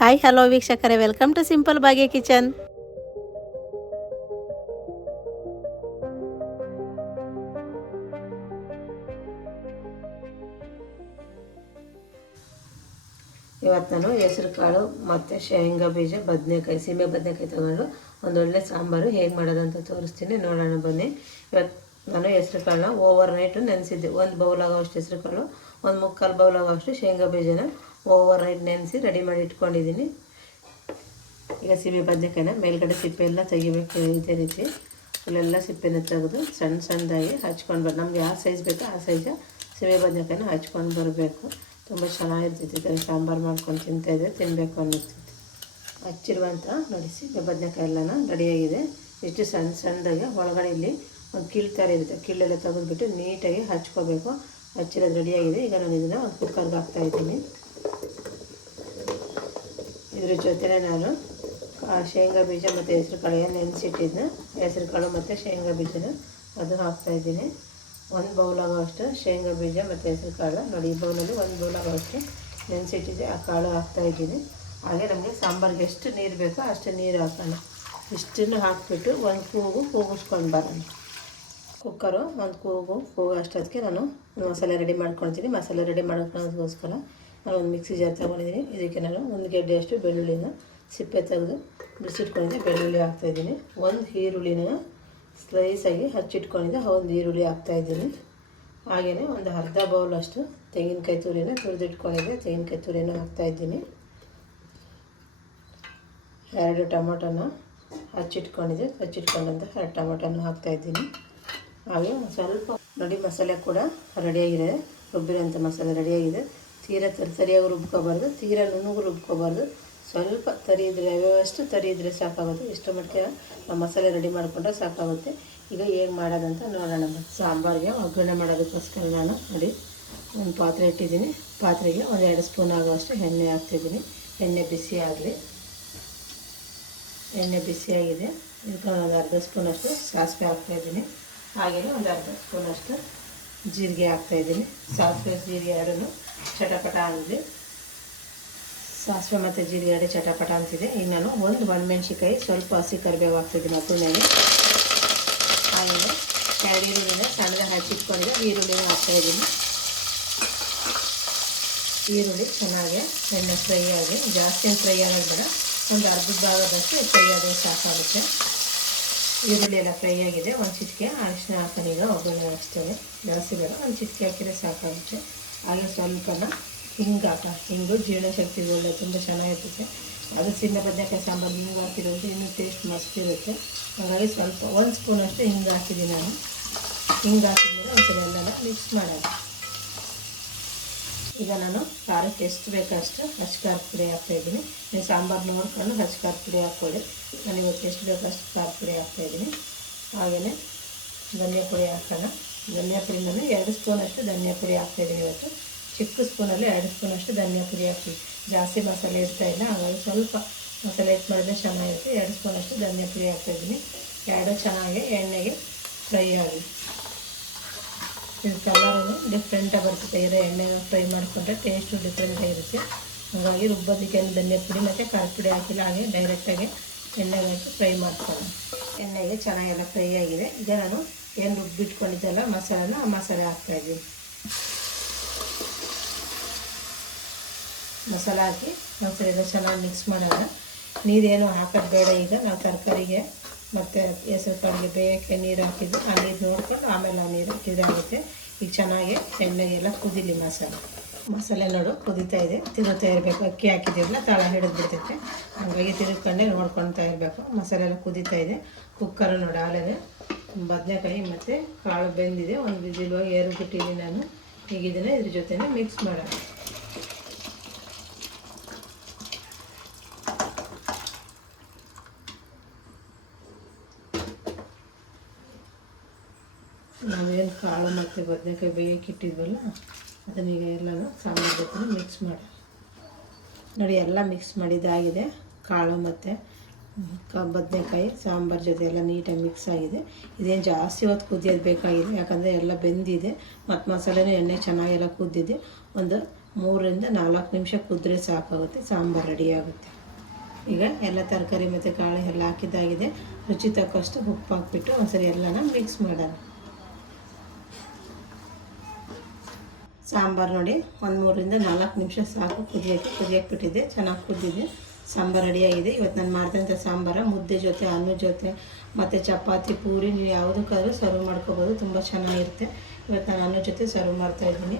Hi hello ವೀಕ್ಷಕರೇ, welcome to simple Bhagya kitchen. ಇವತ್ತು ನಾನು ಹೆಸರು ಕಾಳು ಮತ್ತು ಶೇಂಗಾ ಬೀಜ ಬದನೆಕಾಯಿ ಸೀಮೆ ಬದನೆಕಾಯಿ ತೊಗೊಂಡು ಒಂದೊಳ್ಳೆ ಸಾಂಬಾರು ಹೇಗೆ ಮಾಡೋದಂತ ತೋರಿಸ್ತೀನಿ, ನೋಡೋಣ ಬನ್ನಿ. ಇವತ್ತು ನಾನು ಹೆಸರು ಕಾಳನ್ನ ಓವರ್ ನೈಟು ನೆನೆಸಿದ್ದೆ. ಒಂದು ಬೌಲ್ ಆಗೋಷ್ಟು ಹೆಸರು ಕಾಳು, ಒಂದು ಮುಕ್ಕಾಲು ಬೌಲ್ ಆಗೋಷ್ಟು ಶೇಂಗಾ ಬೀಜನ ಓವರ್ ನೈಟ್ ನೆನೆಸಿ ರೆಡಿ ಮಾಡಿ ಇಟ್ಕೊಂಡಿದ್ದೀನಿ. ಈಗ ಸೀಮೆ ಬದನೆಕಾಯಿನ ಮೇಲ್ಗಡೆ ಸಿಪ್ಪೆ ಎಲ್ಲ ತೆಗಿಬೇಕು. ಇದೇ ರೀತಿ ಇಲ್ಲೆಲ್ಲ ಸಿಪ್ಪೆನ ತೆಗೆದು ಸಣ್ಣ ಸಣ್ಣದಾಗಿ ಹಚ್ಕೊಂಡು ನಮ್ಗೆ ಯಾವ ಸೈಜ್ ಬೇಕೋ ಆ ಸೈಜ ಸೀಮೆ ಬದನೆಕಾಯಿನ ಹಚ್ಕೊಂಡು ಬರಬೇಕು. ತುಂಬ ಚೆನ್ನಾಗಿರ್ತೈತಿ. ಸಾಂಬಾರು ಮಾಡ್ಕೊಂಡು ತಿಂತಾಯಿದ್ರೆ ತಿನ್ನಬೇಕು ಅನ್ನಿಸ್ತೈತಿ. ಹಚ್ಚಿರುವಂಥ ನೋಡಿ ಸೀಮೆ ಬದನೆಕಾಯಿ ಎಲ್ಲನ ರೆಡಿಯಾಗಿದೆ. ಇಷ್ಟು ಸಣ್ಣ ಸಣ್ಣದಾಗಿ ಒಳಗಡೆ ಇಲ್ಲಿ ಒಂದು ಕಿಲ್ ಥರ ಇರುತ್ತೆ, ಕಿಲ್ಲೆಲ್ಲ ತೆಗೆದುಬಿಟ್ಟು ನೀಟಾಗಿ ಹಚ್ಕೋಬೇಕು. ಹಚ್ಚಿರೋದು ರೆಡಿಯಾಗಿದೆ. ಈಗ ನಾನು ಇದನ್ನು ಒಂದು ಕುಕ್ಕರ್ಗೆ ಹಾಕ್ತಾಯಿದ್ದೀನಿ. ಇದ್ರ ಜೊತೆನೇ ನಾನು ಶೇಂಗಾ ಬೀಜ ಮತ್ತು ಹೆಸರು ಕಾಳು ಏನು ನೆನೆಸಿಟ್ಟಿದ್ನ ಹೆಸರು ಕಾಳು ಮತ್ತು ಶೇಂಗಾ ಬೀಜನ ಅದು ಹಾಕ್ತಾಯಿದ್ದೀನಿ. ಒಂದು ಬೌಲ್ ಆಗೋಷ್ಟು ಶೇಂಗಾ ಬೀಜ ಮತ್ತು ಹೆಸರು ಕಾಳು ನೋಡಿ, ಈ ಬೌಲಲ್ಲಿ ಒಂದು ಬೌಲ್ ಆಗೋಷ್ಟು ನೆನೆಸಿಟ್ಟಿದ್ದೆ ಆ ಕಾಳು ಹಾಕ್ತಾಯಿದ್ದೀನಿ. ಹಾಗೆ ನಮಗೆ ಸಾಂಬಾರಿಗೆ ಎಷ್ಟು ನೀರು ಬೇಕೋ ಅಷ್ಟು ನೀರು ಹಾಕೋಣ. ಇಷ್ಟನ್ನು ಹಾಕಿಬಿಟ್ಟು ಒಂದು ಕೂಗಿಸ್ಕೊಂಡು ಬರೋಣ. ಕುಕ್ಕರು ಒಂದು ಕೂಗು ಅಷ್ಟೊತ್ತಿಗೆ ನಾನು ಮಸಾಲೆ ರೆಡಿ ಮಾಡ್ಕೊಳ್ತೀನಿ. ಮಸಾಲೆ ರೆಡಿ ಮಾಡ್ಕೊಳ್ಳೋದಕ್ಕೋಸ್ಕರ ನಾನು ಒಂದು ಮಿಕ್ಸಿ ಜಾರ್ ತೊಗೊಂಡಿದ್ದೀನಿ. ಇದಕ್ಕೆ ನಾನು ಒಂದು ಗೆಡ್ಡೆಯಷ್ಟು ಬೆಳ್ಳುಳ್ಳಿನ ಸಿಪ್ಪೆ ತೆಗೆದು ಬಿಡಿಸಿಟ್ಕೊಂಡಿದ್ದೆ ಬೆಳ್ಳುಳ್ಳಿ ಹಾಕ್ತಾಯಿದ್ದೀನಿ. ಒಂದು ಈರುಳ್ಳಿನ ಸ್ಲೈಸಾಗಿ ಹಚ್ಚಿಟ್ಕೊಂಡಿದ್ದೆ ಒಂದು ಈರುಳ್ಳಿ ಹಾಕ್ತಾಯಿದ್ದೀನಿ. ಹಾಗೆಯೇ ಒಂದು ಅರ್ಧ ಬೌಲಷ್ಟು ತೆಂಗಿನಕಾಯಿ ತುರಿನ ತುರಿದಿಟ್ಕೊಂಡಿದ್ದೆ ತೆಂಗಿನಕಾಯಿ ತುರಿನ ಹಾಕ್ತಾಯಿದ್ದೀನಿ. 2 ಟೊಮೊಟೊನ ಹಚ್ಚಿಟ್ಕೊಂಡಂಥ 2 ಟೊಮೊಟೊನ ಹಾಕ್ತಾಯಿದ್ದೀನಿ. ಹಾಗೆ ಸ್ವಲ್ಪ ನೋಡಿ ಮಸಾಲೆ ಕೂಡ ರೆಡಿಯಾಗಿದೆ. ರುಬ್ಬಿರೋಂಥ ಮಸಾಲೆ ರೆಡಿಯಾಗಿದೆ. ತೀರಾ ತರಿಯಾಗಿ ರುಬ್ಕೋಬಾರ್ದು, ತೀರಾ ನುಣ್ಣಗೆ ರುಬ್ಕೋಬಾರ್ದು. ಸ್ವಲ್ಪ ತರಿ ಇದ್ದರೆ ವ್ಯವಸ್ಥೆ ತರಿ ಇದ್ದರೆ ಸಾಕಾಗುತ್ತೆ. ಇಷ್ಟು ಮಟ್ಟಿಗೆ ನಾವು ಮಸಾಲೆ ರೆಡಿ ಮಾಡಿಕೊಂಡ್ರೆ ಸಾಕಾಗುತ್ತೆ. ಈಗ ಹೇಗೆ ಮಾಡೋದಂತ ನೋಡೋಣ. ಸಾಂಬಾರಿಗೆ ಒಗ್ಗರಣೆ ಮಾಡೋದಕ್ಕೋಸ್ಕರ ನಾನು ನೋಡಿ ಒಂದು ಪಾತ್ರೆ ಇಟ್ಟಿದ್ದೀನಿ. ಪಾತ್ರೆಗೆ ಒಂದು 2 ಸ್ಪೂನ್ ಆಗೋಷ್ಟು ಎಣ್ಣೆ ಹಾಕ್ತಿದ್ದೀನಿ. ಎಣ್ಣೆ ಬಿಸಿ ಆಗಲಿ. ಎಣ್ಣೆ ಬಿಸಿಯಾಗಿದೆ. ಇದಕ್ಕೆ ಒಂದು ಅರ್ಧ ಸ್ಪೂನಷ್ಟು ಸಾಸಿವೆ ಹಾಕ್ತಾಯಿದ್ದೀನಿ. ಹಾಗೆಯೇ ಒಂದು ಅರ್ಧ ಸ್ಪೂನಷ್ಟು ಜೀರಿಗೆ ಹಾಕ್ತಾಯಿದ್ದೀನಿ. ಸಾಸಿವೆ ಜೀರಿಗೆ ಎರಡೂ ಚಟಪಟ ಅಂದಿದೆ. ಸಾಸಿವೆ ಮತ್ತು ಜೀರಿಗೆ ಎರಡು ಚಟಪಟ ಅಂತಿದೆ. ಈಗ ನಾನು ಒಂದು ಒಣಮೆಣ್ಸಿಕಾಯಿ ಸ್ವಲ್ಪ ಹಸಿ ಕರಿಬೇವು ಹಾಕ್ತಿದ್ದೀನಿ ಒಗ್ಗರಣೆಗೆ. ಹಾಗೆಯೇ 2 ಈರುಳ್ಳಿನ ಸಣ್ಣದಾಗಿ ಹಚ್ಚಿಟ್ಕೊಂಡಿದ್ದೆ ಈರುಳ್ಳಿನ ಹಾಕ್ತಾಯಿದ್ದೀನಿ. ಈರುಳ್ಳಿ ಚೆನ್ನಾಗಿ ಎಣ್ಣೆ ಫ್ರೈ ಆಗಿ, ಜಾಸ್ತಿ ಫ್ರೈ ಆಗೋದು ಬೇಡ, ಒಂದು ಅರ್ಧ ಭಾಗದಷ್ಟು ಫ್ರೈ ಆದರೆ ಸಾಕಾಗುತ್ತೆ. ಈರುಳ್ಳಿ ಎಲ್ಲ ಫ್ರೈ ಆಗಿದೆ. ಒಂದು ಚಿಟಿಕೆ ಅರಿಶಿನ ಹಾಕೋಣ. ಈಗ ಒಗ್ಗರಣೆ ಹಾಕ್ತೇವೆ, ಜಾಸ್ತಿ ಬೇಡ, ಒಂದು ಚಿಟಿಕೆ ಹಾಕಿದರೆ ಸಾಕಾಗುತ್ತೆ. ಹಾಗೆ ಸ್ವಲ್ಪನ ಹಿಂಗು ಜೀರ್ಣಶಕ್ತಿ ಒಳ್ಳೆ ತುಂಬ ಚೆನ್ನಾಗಿರ್ತೈತೆ. ಅದು ಸೀಮೆ ಬದನೆಕಾಯಿ ಸಾಂಬಾರು ಹಿಂಗೆ ಹಾಕಿರೋದು ಇನ್ನೂ ಟೇಸ್ಟ್ ಮಸ್ತ್ ಇರುತ್ತೆ. ಹಾಗಾಗಿ ಸ್ವಲ್ಪ 1 ಸ್ಪೂನಷ್ಟು ಹಿಂಗೆ ಹಾಕಿದ್ದೀನಿ ನಾನು. ಹಿಂಗೆ ಹಾಕಿದ್ಮೇಲೆ ಒಂದ್ಸರಿ ಎಲ್ಲ ಮಿಕ್ಸ್ ಮಾಡೋದು. ಈಗ ನಾನು ಖಾರಕ್ಕೆ ಎಷ್ಟು ಬೇಕಷ್ಟು ಖಾರದ ಪುಡಿ ಹಾಕ್ತಾಯಿದ್ದೀನಿ. ನೀವು ಸಾಂಬಾರು ನೋಡ್ಕೊಂಡು ಖಾರದ ಪುಡಿ ಹಾಕ್ಕೊಳ್ಳಿ. ನಾನು ಇವತ್ತು ಎಷ್ಟು ಬೇಕಷ್ಟು ಖಾರದ ಪುಡಿ ಹಾಕ್ತಾಯಿದ್ದೀನಿ. ಹಾಗೆಯೇ ಧನಿಯಾ ಪುಡಿ ಹಾಕೋಣ. ಧನಿಯಾ ಪುಡಿ ನಾನು 2 ಸ್ಪೂನಷ್ಟು ಧನಿಯಾ ಪುಡಿ ಹಾಕ್ತಾಯಿದ್ದೀನಿ. ಇವತ್ತು ಚಿಕ್ಕ ಸ್ಪೂನಲ್ಲಿ 2 ಸ್ಪೂನಷ್ಟು ಧನಿಯಾ ಪುಡಿ ಹಾಕ್ತೀವಿ. ಜಾಸ್ತಿ ಮಸಾಲೆ ಇರ್ತಾಯಿಲ್ಲ, ಹಾಗಾಗಿ ಸ್ವಲ್ಪ ಮಸಾಲೆ ಇಟ್ಟು ಮಾಡಿದ್ರೆ ಚೆನ್ನಾಗಿರುತ್ತೆ. 2 ಸ್ಪೂನಷ್ಟು ಧನಿಯಾ ಪುಡಿ ಹಾಕ್ತಾಯಿದ್ದೀನಿ. 2 ಚೆನ್ನಾಗಿ ಎಣ್ಣೆಗೆ ಫ್ರೈ ಆಗಿ. ಇದು ಕಲರೂ ಡಿಫ್ರೆಂಟಾಗಿ ಬರ್ತದೆ. ಇರೋ ಎಣ್ಣೆ ಫ್ರೈ ಮಾಡಿಕೊಂಡ್ರೆ ಟೇಸ್ಟು ಡಿಫ್ರೆಂಟಾಗಿರುತ್ತೆ. ಹಾಗಾಗಿ ರುಬ್ಬೋದಕ್ಕೆ ಧನಿಯಾ ಪುಡಿ ಮತ್ತು ಖಾರದ ಪುಡಿ ಹಾಕಿಲ್ಲ, ಹಾಗೆ ಡೈರೆಕ್ಟಾಗಿ ಎಣ್ಣೆಗೆ ಹಾಕಿ ಫ್ರೈ ಮಾಡ್ಕೊಳ್ಳೋಣ. ಎಣ್ಣೆಗೆ ಚೆನ್ನಾಗೆಲ್ಲ ಫ್ರೈ ಆಗಿದೆ. ಈಗ ನಾನು ಏನು ರುಬ್ಬಿಟ್ಕೊಂಡಿದ್ದೆಲ್ಲ ಮಸಾಲೆನ ಆ ಮಸಾಲೆ ಹಾಕ್ತಾಯಿದ್ದೀನಿ. ಮಸಾಲೆ ಹಾಕಿ ಒಂದ್ಸರಿ ಎಲ್ಲ ಚೆನ್ನಾಗಿ ಮಿಕ್ಸ್ ಮಾಡೋಣ. ನೀರೇನು ಹಾಕೋದು ಬೇಡ. ಈಗ ನಾವು ತರಕಾರಿಗೆ ಮತ್ತು ಹೆಸರು ಕಾಳಿಗೆ ಬೇಯಕ್ಕೆ ನೀರು ಹಾಕಿದ್ದು, ಆ ನೀರು ನೋಡ್ಕೊಂಡು ಆಮೇಲೆ ಆ ನೀರು ಹಾಕಿದ್ರೆ ಆಗುತ್ತೆ. ಈಗ ಚೆನ್ನಾಗಿ ಎಣ್ಣೆಗೆಲ್ಲ ಕುದೀಲಿ ಮಸಾಲೆ ನೋಡು ಕುದೀತಾ ಇದೆ. ತಿರುಗ್ತಾ ಇರಬೇಕು. ಅಕ್ಕಿ ಹಾಕಿದ್ದೀವಲ್ಲ ತಳ ಹಿಡಿದು ಬಿಡ್ತೈತೆ, ಹಾಗಾಗಿ ತಿರುಗ್ಕೊಂಡೆ ನೋಡ್ಕೊಳ್ತಾ ಇರಬೇಕು. ಮಸಾಲೆ ಎಲ್ಲ ಕುದೀತಾ ಇದೆ. ಕುಕ್ಕರ್ ನೋಡಿ ಆಲೇ ಬದನೆಕಾಯಿ ಮತ್ತು ಕಾಳು ಬೆಂದಿದೆ. ಒಂದು ವಿಜಿಲ್ವಾಗಿ ಬಿಟ್ಟಿದ್ದೀನಿ ನಾನು. ಈಗ ಇದನ್ನು ಇದ್ರ ಜೊತೆನೇ ಮಿಕ್ಸ್ ಮಾಡೋಣ. ನಾವೇನು ಕಾಳು ಮತ್ತು ಬದನೆಕಾಯಿ ಬೇಯಕ್ಕೆ ಇಟ್ಟಿದ್ವಲ್ಲ ಅದನ್ನೀಗ ಎಲ್ಲನೂ ಸಾಂಬಾರು ಜೊತೆ ಮಿಕ್ಸ್ ಮಾಡಿ ನೋಡಿ. ಎಲ್ಲ ಮಿಕ್ಸ್ ಮಾಡಿದ್ದಾಗಿದೆ. ಕಾಳು ಮತ್ತು ಬದನೆಕಾಯಿ ಸಾಂಬಾರು ಜೊತೆ ಎಲ್ಲ ನೀಟಾಗಿ ಮಿಕ್ಸ್ ಆಗಿದೆ. ಇದೇನು ಜಾಸ್ತಿ ಹೊತ್ತು ಕುದಿಯೋದು ಬೇಕಾಗಿಲ್ಲ, ಯಾಕಂದರೆ ಎಲ್ಲ ಬೆಂದಿದೆ ಮತ್ತು ಮಸಾಲೆನೂ ಎಣ್ಣೆ ಚೆನ್ನಾಗೆಲ್ಲ ಕುದ್ದಿದೆ. ಒಂದು 3-4 ನಿಮಿಷ ಕುದ್ರೆ ಸಾಕಾಗುತ್ತೆ, ಸಾಂಬಾರು ರೆಡಿ ಆಗುತ್ತೆ. ಈಗ ಎಲ್ಲ ತರಕಾರಿ ಮತ್ತು ಕಾಳು ಎಲ್ಲ ಹಾಕಿದ್ದಾಗಿದೆ. ರುಚಿ ತಕ್ಕಷ್ಟು ಉಪ್ಪು ಹಾಕ್ಬಿಟ್ಟು ಒಂದ್ಸರಿ ಎಲ್ಲನ ಮಿಕ್ಸ್ ಮಾಡೋಣ. ಸಾಂಬಾರು ನೋಡಿ 3-4 ನಿಮಿಷ ಸಾಕು ಕುದಿಯಕ್ಕೆ ಬಿಟ್ಟಿದ್ದೆ, ಚೆನ್ನಾಗಿ ಕುದ್ದಿದೆ. ಸಾಂಬಾರು ರೆಡಿಯಾಗಿದೆ. ಇವತ್ತು ನಾನು ಮಾಡಿದಂಥ ಸಾಂಬಾರು ಮುದ್ದೆ ಜೊತೆ, ಅನ್ನದ ಜೊತೆ ಮತ್ತು ಚಪಾತಿ, ಪೂರಿ ನೀವು ಯಾವುದಕ್ಕಾದ್ರೂ ಸರ್ವ್ ಮಾಡ್ಕೋಬೋದು, ತುಂಬ ಚೆನ್ನಾಗಿರುತ್ತೆ. ಇವತ್ತು ನಾನು ಅನ್ನದ ಜೊತೆ ಸರ್ವ್ ಮಾಡ್ತಾಯಿದ್ದೀನಿ.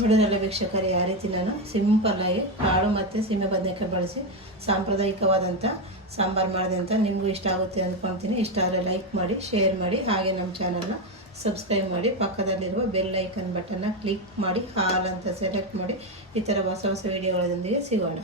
ನೋಡೋದಲ್ಲ ವೀಕ್ಷಕರೇ, ಯಾವ ರೀತಿ ನಾನು ಸಿಂಪಲ್ಲಾಗಿ ಕಾಳು ಮತ್ತು ಸೀಮೆ ಬದನೆಕಾಯಿ ಬಳಸಿ ಸಾಂಪ್ರದಾಯಿಕವಾದಂಥ ಸಾಂಬಾರು ಮಾಡಿದೆ ಅಂತ ನಿಮಗೂ ಇಷ್ಟ ಆಗುತ್ತೆ ಅಂದ್ಕೊಳ್ತೀನಿ. ಇಷ್ಟ ಆದರೆ ಲೈಕ್ ಮಾಡಿ, ಶೇರ್ ಮಾಡಿ, ಹಾಗೆ ನಮ್ಮ ಚಾನಲ್ನ ಸಬ್ಸ್ಕ್ರೈಬ್ ಮಾಡಿ. ಪಕ್ಕದಲ್ಲಿರುವ ಬೆಲ್ ಐಕನ್ ಬಟನ್ನ ಕ್ಲಿಕ್ ಮಾಡಿ, ಹಾಲ್ ಅಂತ ಸೆಲೆಕ್ಟ್ ಮಾಡಿ. ಈ ಥರ ಹೊಸ ಹೊಸ ವೀಡಿಯೋಗಳೊಂದಿಗೆ ಸಿಗೋಣ.